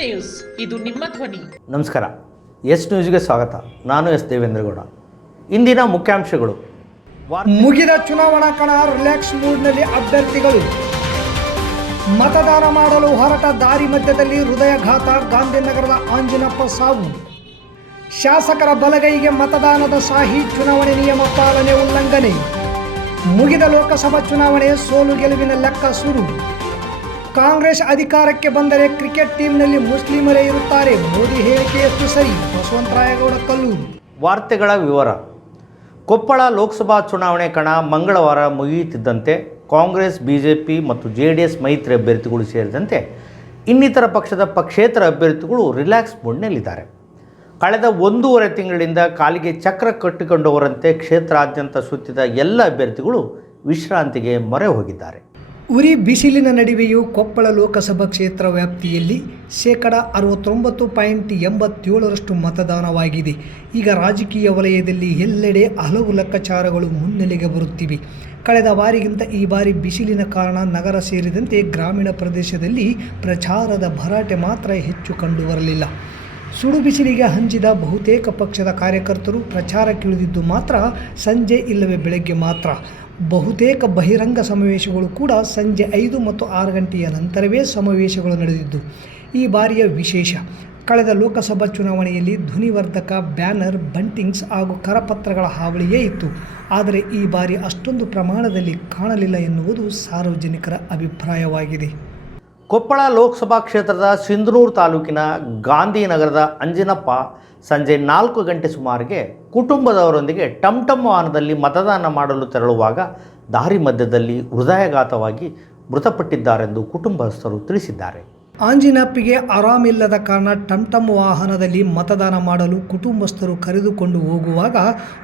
News ಇದು ನಿಮ್ಮ ಧ್ವನಿ. ನಮಸ್ಕಾರ. ಎಸ್ ನ್ಯೂಸ್ಗೆ ಸ್ವಾಗತ. ನಾನು ಎಸ್ ದೇವೇಂದ್ರಗೌಡ. ಇಂದಿನ ಮುಖ್ಯಾಂಶಗಳು. ಮುಗಿದ ಚುನಾವಣಾ ಕಣ ರಿಲ್ಯಾಕ್ಸ್ ಮೂಡ್ನಲ್ಲಿ ಅಭ್ಯರ್ಥಿಗಳು. ಮತದಾನ ಮಾಡಲು ಹೊರಟ ದಾರಿ ಮಧ್ಯದಲ್ಲಿ ಹೃದಯಘಾತ. ಗಾಂಧಿನಗರದ ಆಂಜಿನಪ್ಪ ಸಾವು. ಶಾಸಕರ ಬಲಗೈಗೆ ಮತದಾನದ ಶಾಹಿ ಚುನಾವಣೆ ನಿಯಮ ಪಾಲನೆ ಉಲ್ಲಂಘನೆ. ಮುಗಿದ ಲೋಕಸಭಾ ಚುನಾವಣೆ ಸೋಲು ಗೆಲುವಿನ ಲೆಕ್ಕ ಸುರು. ಕಾಂಗ್ರೆಸ್ ಅಧಿಕಾರಕ್ಕೆ ಬಂದರೆ ಕ್ರಿಕೆಟ್ ಟೀಮ್ನಲ್ಲಿ ಮುಸ್ಲಿಮರೇ ಇರುತ್ತಾರೆ. ಮೋದಿ ಹೇಳಿಕೆಯಷ್ಟು ಸರಿ. ಬಸವಂತರಾಯಗೌಡ ಕಲ್ಲು. ವಾರ್ತೆಗಳ ವಿವರ. ಕೊಪ್ಪಳ ಲೋಕಸಭಾ ಚುನಾವಣೆ ಕಣ ಮಂಗಳವಾರ ಮುಗಿಯುತ್ತಿದ್ದಂತೆ ಕಾಂಗ್ರೆಸ್, ಬಿಜೆಪಿ ಮತ್ತು ಜೆ ಡಿ ಎಸ್ ಮೈತ್ರಿ ಅಭ್ಯರ್ಥಿಗಳು ಸೇರಿದಂತೆ ಇನ್ನಿತರ ಪಕ್ಷದ ಪಕ್ಷೇತರ ಅಭ್ಯರ್ಥಿಗಳು ರಿಲ್ಯಾಕ್ಸ್ ಮೂಡ್ನಲ್ಲಿದ್ದಾರೆ. ಕಳೆದ ಒಂದೂವರೆ ತಿಂಗಳಿಂದ ಕಾಲಿಗೆ ಚಕ್ರ ಕಟ್ಟಿಕೊಂಡವರಂತೆ ಕ್ಷೇತ್ರಾದ್ಯಂತ ಸುತ್ತಿದ ಎಲ್ಲ ಅಭ್ಯರ್ಥಿಗಳು ವಿಶ್ರಾಂತಿಗೆ ಮೊರೆ ಹೋಗಿದ್ದಾರೆ. ಉರಿ ಬಿಸಿಲಿನ ನಡುವೆಯೂ ಕೊಪ್ಪಳ ಲೋಕಸಭಾ ಕ್ಷೇತ್ರ ವ್ಯಾಪ್ತಿಯಲ್ಲಿ ಶೇಕಡ ಅರವತ್ತೊಂಬತ್ತು ಪಾಯಿಂಟ್ ಎಂಬತ್ತೇಳರಷ್ಟು ಮತದಾನವಾಗಿದೆ. ಈಗ ರಾಜಕೀಯ ವಲಯದಲ್ಲಿ ಎಲ್ಲೆಡೆ ಹಲವು ಲೆಕ್ಕಾಚಾರಗಳು ಮುನ್ನೆಲೆಗೆ ಬರುತ್ತಿವೆ. ಕಳೆದ ಬಾರಿಗಿಂತ ಈ ಬಾರಿ ಬಿಸಿಲಿನ ಕಾರಣ ನಗರ ಸೇರಿದಂತೆ ಗ್ರಾಮೀಣ ಪ್ರದೇಶದಲ್ಲಿ ಪ್ರಚಾರದ ಭರಾಟೆ ಮಾತ್ರ ಹೆಚ್ಚು ಕಂಡುಬರಲಿಲ್ಲ. ಸುಡು ಬಿಸಿಲಿಗೆ ಹಂಚಿದ ಬಹುತೇಕ ಪಕ್ಷದ ಕಾರ್ಯಕರ್ತರು ಪ್ರಚಾರಕ್ಕಿಳಿದಿದ್ದು ಮಾತ್ರ ಸಂಜೆ ಇಲ್ಲವೇ ಬೆಳಗ್ಗೆ ಮಾತ್ರ. ಬಹುತೇಕ ಬಹಿರಂಗ ಸಮಾವೇಶಗಳು ಕೂಡ ಸಂಜೆ ಐದು ಮತ್ತು ಆರು ಗಂಟೆಯ ನಂತರವೇ ಸಮಾವೇಶಗಳು ನಡೆದಿದ್ದು, ಈ ಬಾರಿಯ ವಿಶೇಷ. ಕಳೆದ ಲೋಕಸಭಾ ಚುನಾವಣೆಯಲ್ಲಿ ಧ್ವನಿವರ್ಧಕ ಬ್ಯಾನರ್, ಬಂಟಿಂಗ್ಸ್ ಹಾಗೂ ಕರಪತ್ರಗಳ ಹಾವಳಿಯೇ ಇತ್ತು. ಆದರೆ ಈ ಬಾರಿ ಅಷ್ಟೊಂದು ಪ್ರಮಾಣದಲ್ಲಿ ಕಾಣಲಿಲ್ಲ ಎನ್ನುವುದು ಸಾರ್ವಜನಿಕರ ಅಭಿಪ್ರಾಯವಾಗಿದೆ. ಕೊಪ್ಪಳ ಲೋಕಸಭಾ ಕ್ಷೇತ್ರದ ಸಿಂಧನೂರು ತಾಲೂಕಿನ ಗಾಂಧಿನಗರದ ಅಂಜಿನಪ್ಪ ಸಂಜೆ ನಾಲ್ಕು ಗಂಟೆ ಸುಮಾರಿಗೆ ಕುಟುಂಬದವರೊಂದಿಗೆ ಟಮ್ ಟಮ್ ವಾಹನದಲ್ಲಿ ಮತದಾನ ಮಾಡಲು ತೆರಳುವಾಗ ದಾರಿ ಮಧ್ಯದಲ್ಲಿ ಹೃದಯಾಘಾತವಾಗಿ ಮೃತಪಟ್ಟಿದ್ದಾರೆಂದು ಕುಟುಂಬಸ್ಥರು ತಿಳಿಸಿದ್ದಾರೆ. ಆಂಜಿನಪ್ಪಿಗೆ ಆರಾಮಿಲ್ಲದ ಕಾರಣ ಟಮ್ ಟಮ್ ವಾಹನದಲ್ಲಿ ಮತದಾನ ಮಾಡಲು ಕುಟುಂಬಸ್ಥರು ಕರೆದುಕೊಂಡು ಹೋಗುವಾಗ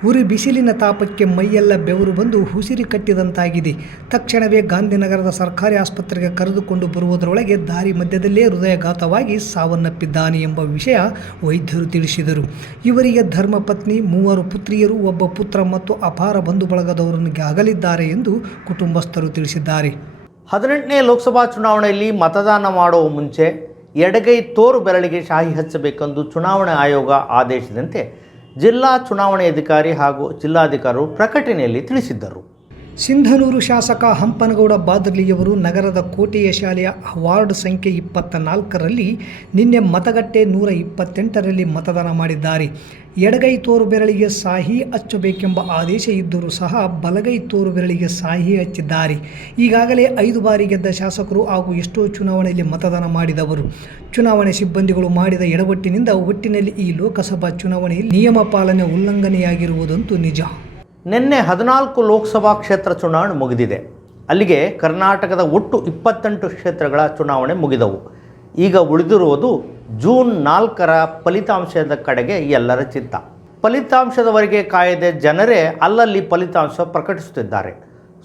ಉರಿ ಬಿಸಿಲಿನ ತಾಪಕ್ಕೆ ಮೈಯೆಲ್ಲ ಬೆವರು ಬಂದು ಉಸಿರಿ ಕಟ್ಟಿದಂತಾಗಿದೆ. ತಕ್ಷಣವೇ ಗಾಂಧಿನಗರದ ಸರ್ಕಾರಿ ಆಸ್ಪತ್ರೆಗೆ ಕರೆದುಕೊಂಡು ಬರುವುದರೊಳಗೆ ದಾರಿ ಮಧ್ಯದಲ್ಲೇ ಹೃದಯಘಾತವಾಗಿ ಸಾವನ್ನಪ್ಪಿದ್ದಾನೆ ಎಂಬ ವಿಷಯ ವೈದ್ಯರು ತಿಳಿಸಿದರು. ಇವರಿಗೆ ಧರ್ಮಪತ್ನಿ, ಮೂವರು ಪುತ್ರಿಯರು, ಒಬ್ಬ ಪುತ್ರ ಮತ್ತು ಅಪಾರ ಬಂಧು ಬಳಗದವರೊಂದಿಗೆ ಅಗಲಿದ್ದಾರೆ ಎಂದು ಕುಟುಂಬಸ್ಥರು ತಿಳಿಸಿದ್ದಾರೆ. ಹದಿನೆಂಟನೇ ಲೋಕಸಭಾ ಚುನಾವಣೆಯಲ್ಲಿ ಮತದಾನ ಮಾಡುವ ಮುಂಚೆ ಎಡಗೈ ತೋರು ಬೆರಳಿಗೆ ಶಾಹಿ ಹಚ್ಚಬೇಕೆಂದು ಚುನಾವಣಾ ಆಯೋಗ ಆದೇಶದಂತೆ ಜಿಲ್ಲಾ ಚುನಾವಣಾಧಿಕಾರಿ ಹಾಗೂ ಜಿಲ್ಲಾಧಿಕಾರಿಗಳು ಪ್ರಕಟಣೆಯಲ್ಲಿ ತಿಳಿಸಿದ್ದರು. ಸಿಂಧನೂರು ಶಾಸಕ ಹಂಪನಗೌಡ ಬಾದರ್ಲಿಯವರು ನಗರದ ಕೋಟೆಯ ಶಾಲೆಯ ವಾರ್ಡ್ ಸಂಖ್ಯೆ ಇಪ್ಪತ್ತ ನಾಲ್ಕರಲ್ಲಿ ನಿನ್ನೆ ಮತಗಟ್ಟೆ ನೂರ ಇಪ್ಪತ್ತೆಂಟರಲ್ಲಿ ಮತದಾನ ಮಾಡಿದ್ದಾರೆ. ಎಡಗೈ ತೋರು ಬೆರಳಿಗೆ ಸಾಹಿ ಹಚ್ಚಬೇಕೆಂಬ ಆದೇಶ ಇದ್ದರೂ ಸಹ ಬಲಗೈ ತೋರು ಬೆರಳಿಗೆ ಸಾಹಿ ಹಚ್ಚಿದ್ದಾರೆ. ಈಗಾಗಲೇ ಐದು ಬಾರಿ ಗೆದ್ದ ಶಾಸಕರು ಹಾಗೂ ಎಷ್ಟೋ ಚುನಾವಣೆಯಲ್ಲಿ ಮತದಾನ ಮಾಡಿದವರು. ಚುನಾವಣೆ ಸಿಬ್ಬಂದಿಗಳು ಮಾಡಿದ ಎಡವಟ್ಟಿನಿಂದ ಒಟ್ಟಿನಲ್ಲಿ ಈ ಲೋಕಸಭಾ ಚುನಾವಣೆಯಲ್ಲಿ ನಿಯಮ ಪಾಲನೆ ಉಲ್ಲಂಘನೆಯಾಗಿರುವುದಂತೂ ನಿಜ. ನಿನ್ನೆ ಹದಿನಾಲ್ಕು ಲೋಕಸಭಾ ಕ್ಷೇತ್ರ ಚುನಾವಣೆ ಮುಗಿದಿದೆ. ಅಲ್ಲಿಗೆ ಕರ್ನಾಟಕದ ಒಟ್ಟು ಇಪ್ಪತ್ತೆಂಟು ಕ್ಷೇತ್ರಗಳ ಚುನಾವಣೆ ಮುಗಿದವು. ಈಗ ಉಳಿದಿರುವುದು ಜೂನ್ ನಾಲ್ಕರ ಫಲಿತಾಂಶದ ಕಡೆಗೆ ಎಲ್ಲರ ಚಿತ್ತ. ಫಲಿತಾಂಶದವರೆಗೆ ಕಾಯದೆ ಜನರೇ ಅಲ್ಲಲ್ಲಿ ಫಲಿತಾಂಶ ಪ್ರಕಟಿಸುತ್ತಿದ್ದಾರೆ.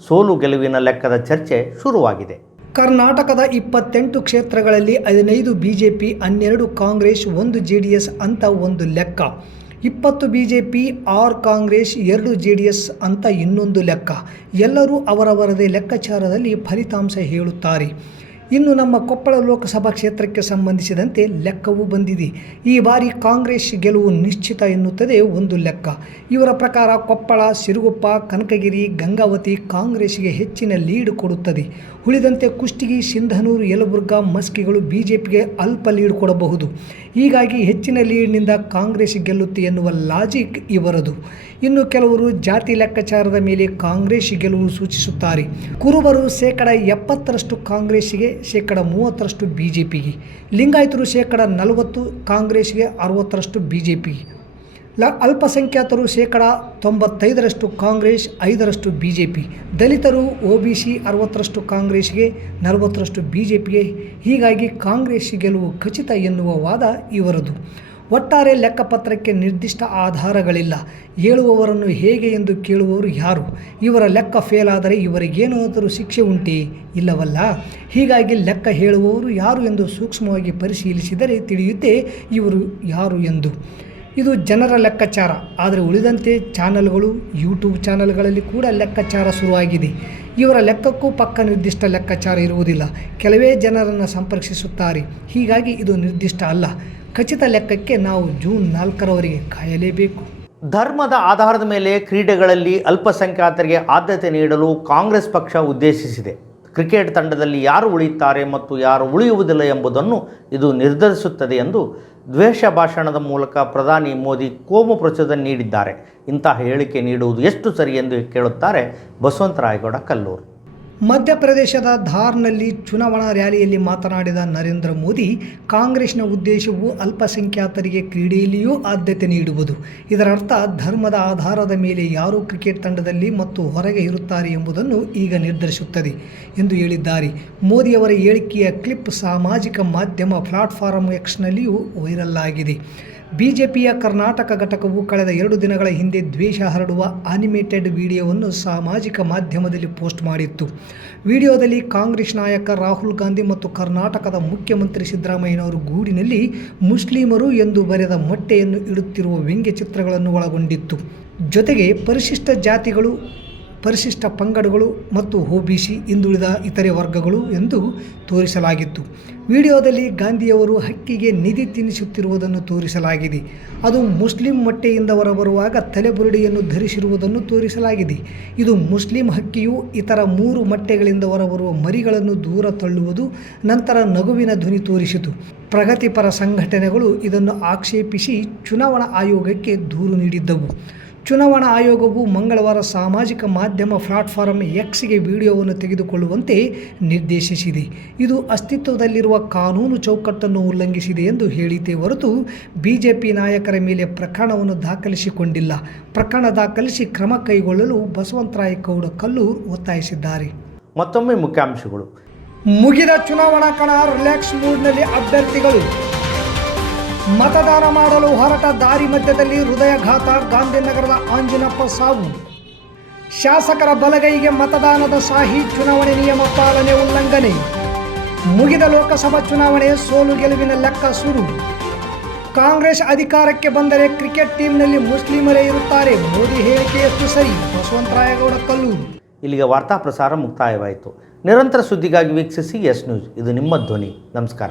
ಸೋಲು ಗೆಲುವಿನ ಲೆಕ್ಕದ ಚರ್ಚೆ ಶುರುವಾಗಿದೆ. ಕರ್ನಾಟಕದ ಇಪ್ಪತ್ತೆಂಟು ಕ್ಷೇತ್ರಗಳಲ್ಲಿ ಹದಿನೈದು ಬಿಜೆಪಿ, ಹನ್ನೆರಡು ಕಾಂಗ್ರೆಸ್, ಒಂದು ಜೆಡಿಎಸ್ ಅಂತ ಒಂದು ಲೆಕ್ಕ. ಇಪ್ಪತ್ತು ಬಿ ಜೆ ಪಿ ಆರ್ ಕಾಂಗ್ರೆಸ್, ಎರಡು ಜೆ ಡಿ ಎಸ್ ಅಂತ ಇನ್ನೊಂದು ಲೆಕ್ಕ. ಎಲ್ಲರೂ ಅವರವರದೇ ಲೆಕ್ಕಾಚಾರದಲ್ಲಿ ಫಲಿತಾಂಶ ಹೇಳುತ್ತಾರೆ. ಇನ್ನು ನಮ್ಮ ಕೊಪ್ಪಳ ಲೋಕಸಭಾ ಕ್ಷೇತ್ರಕ್ಕೆ ಸಂಬಂಧಿಸಿದಂತೆ ಲೆಕ್ಕವೂ ಬಂದಿದೆ. ಈ ಬಾರಿ ಕಾಂಗ್ರೆಸ್ ಗೆಲುವು ನಿಶ್ಚಿತ ಎನ್ನುತ್ತದೆ ಒಂದು ಲೆಕ್ಕ. ಇವರ ಪ್ರಕಾರ ಕೊಪ್ಪಳ, ಸಿರುಗುಪ್ಪ, ಕನಕಗಿರಿ, ಗಂಗಾವತಿ ಕಾಂಗ್ರೆಸ್ಗೆ ಹೆಚ್ಚಿನ ಲೀಡ್ ಕೊಡುತ್ತದೆ. ಉಳಿದಂತೆ ಕುಷ್ಟಗಿ, ಸಿಂಧನೂರು, ಯಲಬುರ್ಗಾ, ಮಸ್ಕಿಗಳು ಬಿಜೆಪಿಗೆ ಅಲ್ಪ ಲೀಡ್ ಕೊಡಬಹುದು. ಹೀಗಾಗಿ ಹೆಚ್ಚಿನ ಲೀಡ್ನಿಂದ ಕಾಂಗ್ರೆಸ್ ಗೆಲ್ಲುತ್ತೆ ಎನ್ನುವ ಲಾಜಿಕ್ ಇವರದು. ಇನ್ನು ಕೆಲವರು ಜಾತಿ ಲೆಕ್ಕಾಚಾರದ ಮೇಲೆ ಕಾಂಗ್ರೆಸ್ ಗೆಲುವು ಸೂಚಿಸುತ್ತಾರೆ. ಕುರುಬರು ಶೇಕಡ ಎಪ್ಪತ್ತರಷ್ಟು ಕಾಂಗ್ರೆಸ್ಸಿಗೆ ಶೇಕಡ ಮೂವತ್ತರಷ್ಟು ಬಿ ಜೆ ಪಿಗೆ ಲಿಂಗಾಯತರು ಶೇಕಡ ನಲವತ್ತು ಕಾಂಗ್ರೆಸ್ಗೆ ಅರವತ್ತರಷ್ಟು ಬಿ ಜೆ ಪಿಗೆ ಲ ಅಲ್ಪಸಂಖ್ಯಾತರು ಶೇಕಡ ತೊಂಬತ್ತೈದರಷ್ಟು ಕಾಂಗ್ರೆಸ್ ಐದರಷ್ಟು ಬಿ ಜೆ ಪಿ ದಲಿತರು ಒ ಬಿ ಸಿ ಅರವತ್ತರಷ್ಟು ಕಾಂಗ್ರೆಸ್ಗೆ ನಲವತ್ತರಷ್ಟು ಬಿ ಜೆ ಪಿಗೆ ಹೀಗಾಗಿ ಕಾಂಗ್ರೆಸ್ ಗೆಲುವು ಖಚಿತ ಎನ್ನುವ ವಾದ ಇವರದು. ಒಟ್ಟಾರೆ ಲೆಕ್ಕಪತ್ರಕ್ಕೆ ನಿರ್ದಿಷ್ಟ ಆಧಾರಗಳಿಲ್ಲ. ಹೇಳುವವರನ್ನು ಹೇಗೆ ಎಂದು ಕೇಳುವವರು ಯಾರು? ಇವರ ಲೆಕ್ಕ ಫೇಲ್ ಆದರೆ ಇವರಿಗೇನಾದರೂ ಶಿಕ್ಷೆ ಉಂಟೇ? ಇಲ್ಲವಲ್ಲ? ಹೀಗಾಗಿ ಲೆಕ್ಕ ಹೇಳುವವರು ಯಾರು ಎಂದು ಸೂಕ್ಷ್ಮವಾಗಿ ಪರಿಶೀಲಿಸಿದರೆ ತಿಳಿಯುತ್ತೆ ಇವರು ಯಾರು ಎಂದು. ಇದು ಜನರ ಲೆಕ್ಕಾಚಾರ. ಆದರೆ ಉಳಿದಂತೆ ಚಾನಲ್ಗಳು ಯೂಟ್ಯೂಬ್ ಚಾನಲ್ಗಳಲ್ಲಿ ಕೂಡ ಲೆಕ್ಕಾಚಾರ ಶುರುವಾಗಿದೆ. ಇವರ ಲೆಕ್ಕಕ್ಕೂ ಪಕ್ಕ ನಿರ್ದಿಷ್ಟ ಲೆಕ್ಕಾಚಾರ ಇರುವುದಿಲ್ಲ. ಕೆಲವೇ ಜನರನ್ನು ಸಂಪರ್ಕಿಸುತ್ತಾರೆ. ಹೀಗಾಗಿ ಇದು ನಿರ್ದಿಷ್ಟ ಅಲ್ಲ. ಖಚಿತ ಲೆಕ್ಕಕ್ಕೆ ನಾವು ಜೂನ್ ನಾಲ್ಕರವರೆಗೆ ಕಾಯಲೇಬೇಕು. ಧರ್ಮದ ಆಧಾರದ ಮೇಲೆ ಕ್ರೀಡೆಗಳಲ್ಲಿ ಅಲ್ಪಸಂಖ್ಯಾತರಿಗೆ ಆದ್ಯತೆ ನೀಡಲು ಕಾಂಗ್ರೆಸ್ ಪಕ್ಷ ಉದ್ದೇಶಿಸಿದೆ. ಕ್ರಿಕೆಟ್ ತಂಡದಲ್ಲಿ ಯಾರು ಉಳಿಯುತ್ತಾರೆ ಮತ್ತು ಯಾರು ಉಳಿಯುವುದಿಲ್ಲ ಎಂಬುದನ್ನು ಇದು ನಿರ್ಧರಿಸುತ್ತದೆ ಎಂದು ದ್ವೇಷ ಭಾಷಣದ ಮೂಲಕ ಪ್ರಧಾನಿ ಮೋದಿ ಕೋಮು ಪ್ರಚೋದನೆ ನೀಡಿದ್ದಾರೆ. ಇಂತಹ ಹೇಳಿಕೆ ನೀಡುವುದು ಎಷ್ಟು ಸರಿ ಎಂದು ಕೇಳುತ್ತಾರೆ ಬಸವಂತರಾಯಗೌಡ ಕಲ್ಲೂರು. ಮಧ್ಯಪ್ರದೇಶದ ಧಾರ್ನಲ್ಲಿ ಚುನಾವಣಾ ರ್ಯಾಲಿಯಲ್ಲಿ ಮಾತನಾಡಿದ ನರೇಂದ್ರ ಮೋದಿ, ಕಾಂಗ್ರೆಸ್ನ ಉದ್ದೇಶವು ಅಲ್ಪಸಂಖ್ಯಾತರಿಗೆ ಕ್ರೀಡೆಯಲ್ಲಿಯೂ ಆದ್ಯತೆ ನೀಡುವುದು. ಇದರರ್ಥ, ಧರ್ಮದ ಆಧಾರದ ಮೇಲೆ ಯಾರು ಕ್ರಿಕೆಟ್ ತಂಡದಲ್ಲಿ ಮತ್ತು ಹೊರಗೆ ಇರುತ್ತಾರೆ ಎಂಬುದನ್ನು ಈಗ ನಿರ್ಧರಿಸುತ್ತದೆ ಎಂದು ಹೇಳಿದ್ದಾರೆ. ಮೋದಿಯವರ ಹೇಳಿಕೆಯ ಕ್ಲಿಪ್ ಸಾಮಾಜಿಕ ಮಾಧ್ಯಮ ಪ್ಲಾಟ್ಫಾರ್ಮ್ ಎಕ್ಸ್ನಲ್ಲಿಯೂ ವೈರಲ್ ಆಗಿದೆ. ಬಿಜೆಪಿಯ ಕರ್ನಾಟಕ ಘಟಕವು ಕಳೆದ ಎರಡು ದಿನಗಳ ಹಿಂದೆ ದ್ವೇಷ ಹರಡುವ ಅನಿಮೇಟೆಡ್ ವಿಡಿಯೋವನ್ನು ಸಾಮಾಜಿಕ ಮಾಧ್ಯಮದಲ್ಲಿ ಪೋಸ್ಟ್ ಮಾಡಿತ್ತು. ವಿಡಿಯೋದಲ್ಲಿ ಕಾಂಗ್ರೆಸ್ ನಾಯಕ ರಾಹುಲ್ ಗಾಂಧಿ ಮತ್ತು ಕರ್ನಾಟಕದ ಮುಖ್ಯಮಂತ್ರಿ ಸಿದ್ದರಾಮಯ್ಯನವರು ಗೂಡಿನಲ್ಲಿ ಮುಸ್ಲಿಮರು ಎಂದು ಬರೆದ ಮೊಟ್ಟೆಯನ್ನು ಇಡುತ್ತಿರುವ ವ್ಯಂಗ್ಯ ಚಿತ್ರಗಳನ್ನು ಒಳಗೊಂಡಿತ್ತು. ಜೊತೆಗೆ ಪರಿಶಿಷ್ಟ ಜಾತಿಗಳು ಪರಿಶಿಷ್ಟ ಪಂಗಡಗಳು ಮತ್ತು ಒಬಿಸಿ ಹಿಂದುಳಿದ ಇತರೆ ವರ್ಗಗಳು ಎಂದು ತೋರಿಸಲಾಗಿತ್ತು. ವಿಡಿಯೋದಲ್ಲಿ ಗಾಂಧಿಯವರು ಹಕ್ಕಿಗೆ ನಿಧಿ ತಿನ್ನಿಸುತ್ತಿರುವುದನ್ನು ತೋರಿಸಲಾಗಿದೆ. ಅದು ಮುಸ್ಲಿಂ ಮೊಟ್ಟೆಯಿಂದ ಹೊರಬರುವಾಗ ತಲೆಬುರುಡಿಯನ್ನು ಧರಿಸಿರುವುದನ್ನು ತೋರಿಸಲಾಗಿದೆ. ಇದು ಮುಸ್ಲಿಂ ಹಕ್ಕಿಯು ಇತರ ಮೂರು ಮೊಟ್ಟೆಗಳಿಂದ ಹೊರಬರುವ ಮರಿಗಳನ್ನು ದೂರ ತಳ್ಳುವುದು, ನಂತರ ನಗುವಿನ ಧ್ವನಿ ತೋರಿಸಿತು. ಪ್ರಗತಿಪರ ಸಂಘಟನೆಗಳು ಇದನ್ನು ಆಕ್ಷೇಪಿಸಿ ಚುನಾವಣಾ ಆಯೋಗಕ್ಕೆ ದೂರು ನೀಡಿದ್ದವು. ಚುನಾವಣಾ ಆಯೋಗವು ಮಂಗಳವಾರ ಸಾಮಾಜಿಕ ಮಾಧ್ಯಮ ಪ್ಲಾಟ್ಫಾರ್ಮ್ ಎಕ್ಸ್ಗೆ ವಿಡಿಯೋವನ್ನು ತೆಗೆದುಕೊಳ್ಳುವಂತೆ ನಿರ್ದೇಶಿಸಿದೆ. ಇದು ಅಸ್ತಿತ್ವದಲ್ಲಿರುವ ಕಾನೂನು ಚೌಕಟ್ಟನ್ನು ಉಲ್ಲಂಘಿಸಿದೆ ಎಂದು ಹೇಳಿದೆ ಹೊರತು ಬಿಜೆಪಿ ನಾಯಕರ ಮೇಲೆ ಪ್ರಕರಣವನ್ನು ದಾಖಲಿಸಿಕೊಂಡಿಲ್ಲ. ಪ್ರಕರಣ ದಾಖಲಿಸಿ ಕ್ರಮ ಕೈಗೊಳ್ಳಲು ಬಸವಂತರಾಯ ಗೌಡ ಕಲ್ಲೂರ್ ಒತ್ತಾಯಿಸಿದ್ದಾರೆ. ಮತ್ತೊಮ್ಮೆ ಮುಖ್ಯಾಂಶಗಳು. ಮುಗಿದ ಚುನಾವಣಾ ಕಣ ರಿಲ್ಯಾಕ್ಸ್ ಮೂಡ್ನಲ್ಲಿ ಅಭ್ಯರ್ಥಿಗಳು ಮತದಾನ ಮಾಡಲು ಹೊರಟ ದಾರಿ ಮಧ್ಯದಲ್ಲಿ ಹೃದಯಘಾತ, ಗಾಂಧಿನಗರದ ಆಂಜಿನಪ್ಪ ಸಾವು. ಶಾಸಕರ ಬಲಗೈಗೆ ಮತದಾನದ ಸಾಹಿ ಚುನಾವಣೆ ನಿಯಮ ಪಾಲನೆ ಉಲ್ಲಂಘನೆ. ಮುಗಿದ ಲೋಕಸಭಾ ಚುನಾವಣೆ ಸೋಲು ಗೆಲುವಿನ ಲೆಕ್ಕ ಸುರು. ಕಾಂಗ್ರೆಸ್ ಅಧಿಕಾರಕ್ಕೆ ಬಂದರೆ ಕ್ರಿಕೆಟ್ ಟೀಮ್ನಲ್ಲಿ ಮುಸ್ಲಿಮರೇ ಇರುತ್ತಾರೆ. ಮೋದಿ ಹೇಳಿಕೆಯಷ್ಟು ಸರಿ? ಬಸವಂತರಾಯಗೌಡ ಕಲ್ಲು. ಇಲ್ಲಿಗೆ ವಾರ್ತಾ ಪ್ರಸಾರ ಮುಕ್ತಾಯವಾಯಿತು. ನಿರಂತರ ಸುದ್ದಿಗಾಗಿ ವೀಕ್ಷಿಸಿ ಎಸ್ ನ್ಯೂಸ್. ಇದು ನಿಮ್ಮ ಧ್ವನಿ. ನಮಸ್ಕಾರ.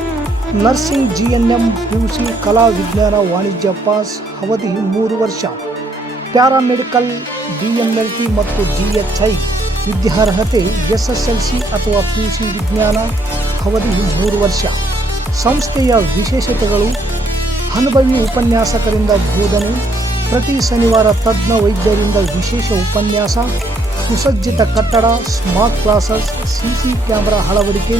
Nursing G N M P U C ಕಲಾ ವಿಜ್ಞಾನ ವಾಣಿಜ್ಯ ಪಾಸ್ ಅವಧಿ ಮೂರು ವರ್ಷ paramedical D M L T ಮತ್ತು ಡಿ ಎಚ್ ಐ ವಿದ್ಯಾರ್ಹತೆ ಎಸ್ ಎಸ್ ಎಲ್ ಸಿ ಅಥವಾ ಪಿ ಯು ಸಿ ವಿಜ್ಞಾನ ಅವಧಿ ಮೂರು ವರ್ಷ ಸಂಸ್ಥೆಯ ವಿಶೇಷತೆಗಳು ಅನುಭವಿ ಉಪನ್ಯಾಸಕರಿಂದ ಬೋಧನೆ, ಪ್ರತಿ ಶನಿವಾರ ತಜ್ಞ ವೈದ್ಯರಿಂದ ವಿಶೇಷ ಉಪನ್ಯಾಸ, ಸುಸಜ್ಜಿತ ಕಟ್ಟಡ, ಸ್ಮಾರ್ಟ್ ಕ್ಲಾಸಸ್, ಸಿಸಿ ಕ್ಯಾಮೆರಾ ಅಳವಡಿಕೆ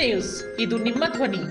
S news ಇದು ನಿಮ್ಮ ಧ್ವನಿ